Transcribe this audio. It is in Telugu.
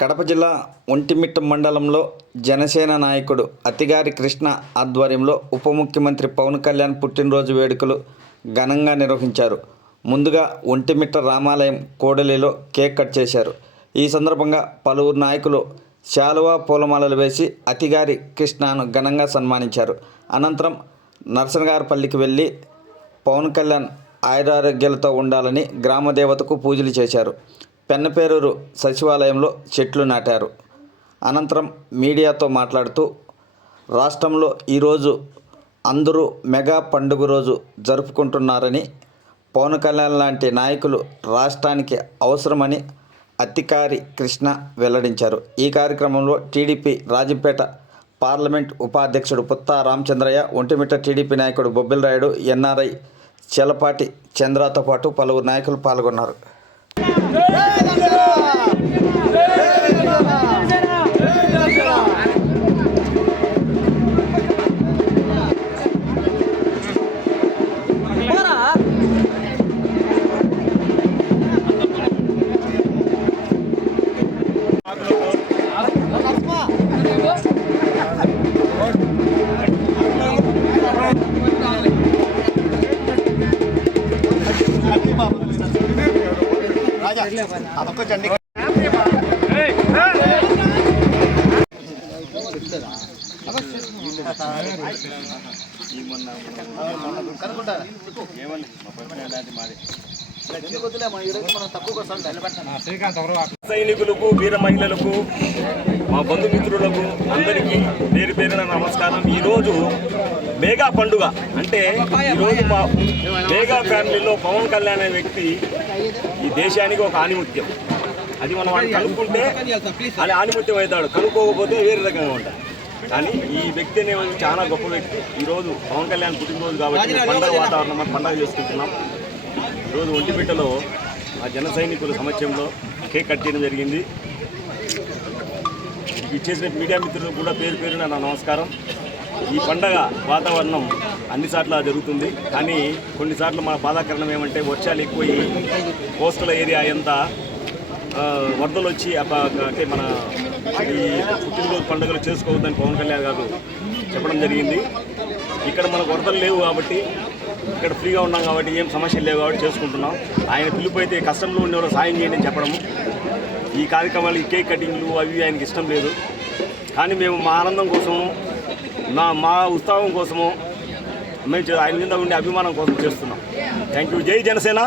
కడప జిల్లా ఒంటిమిట్ట మండలంలో జనసేన నాయకుడు అతిగారి కృష్ణ ఆధ్వర్యంలో ఉప ముఖ్యమంత్రి పవన్ కళ్యాణ్ పుట్టినరోజు వేడుకలు ఘనంగా నిర్వహించారు. ముందుగా ఒంటిమిట్ట రామాలయం కూడలిలో కేక్ కట్ చేశారు. ఈ సందర్భంగా పలువురు నాయకులు శాలువా పూలమాలలు వేసి అతిగారి కృష్ణను ఘనంగా సన్మానించారు. అనంతరం నర్సనగారిపల్లికి వెళ్ళి పవన్ కళ్యాణ్ ఆయురారోగ్యాలతో ఉండాలని గ్రామదేవతకు పూజలు చేశారు. పెన్నపేరూరు సచివాలయంలో చెట్లు నాటారు. అనంతరం మీడియాతో మాట్లాడుతూ రాష్ట్రంలో ఈరోజు అందరూ మెగా పండుగ రోజు జరుపుకుంటున్నారని, పవన్ కళ్యాణ్ లాంటి నాయకులు రాష్ట్రానికి అవసరమని అతిగారి కృష్ణ వెల్లడించారు. ఈ కార్యక్రమంలో టీడీపీ రాజంపేట పార్లమెంట్ ఉపాధ్యక్షుడు పుత్తా రామచంద్రయ్య, ఒంటిమిట్ట టీడీపీ నాయకుడు బొబ్బిలి రాయుడు, ఎన్ఆర్ఐ చెలపాటి చంద్రతో పాటు పలువురు నాయకులు పాల్గొన్నారు. आपको चंडी సైనికులకు, వీర మహిళలకు, మా బంధుమిత్రులకు అందరికీ పేరు పేరున నమస్కారం. ఈరోజు మెగా పండుగ అంటే ఈరోజు మా మెగా ఫ్యామిలీలో పవన్ కళ్యాణ్ అనే వ్యక్తి ఈ దేశానికి ఒక ఆణిముత్యం. అది మనం వాడిని కనుక్కుంటే అది ఆణిముత్యం అవుతాడు, కనుక్కోకపోతే వేరే రకంగా ఉంటాడు. కానీ ఈ వ్యక్తి అనేది చాలా గొప్ప వ్యక్తి. ఈరోజు పవన్ కళ్యాణ్ పుట్టినరోజు కాబట్టి పండుగ వాతావరణం మనం పండుగ చేసుకుంటున్నాం. ఈరోజు ఒంటిమిట్టలో ఆ జన సైనికుల సమక్షంలో కేక్ కట్ చేయడం జరిగింది. ఇచ్చేసిన మీడియా మిత్రులకు కూడా పేరు పేరున నా నమస్కారం. ఈ పండగ వాతావరణం అన్ని చోట్ల జరుగుతుంది, కానీ కొన్నిసార్లు మన బాధాకరణం ఏమంటే వర్షాలు ఎక్కువయ్యి కోస్టల్ ఏరియా అంతా వరదలు వచ్చి అంటే మన ఈ పుట్టినరోజు పండుగలు చేసుకోవద్దని పవన్ కళ్యాణ్ గారు చెప్పడం జరిగింది. ఇక్కడ మనకు వరదలు లేవు కాబట్టి, ఇక్కడ ఫ్రీగా ఉన్నాం కాబట్టి, ఏం సమస్యలు లేవు కాబట్టి చేసుకుంటున్నాం. ఆయన పిలుపు అయితే కష్టంలో ఉండేవారు సాయం చేయండి అని చెప్పడము. ఈ కార్యక్రమాలు, ఈ కేక్ కటింగ్లు అవి ఆయనకి ఇష్టం లేదు. కానీ మేము మా ఆనందం కోసము, మా ఉత్సాహం కోసము, మేము ఆయన మీద ఉండే అభిమానం కోసం చేస్తున్నాం. Thank you. జై జనసేన.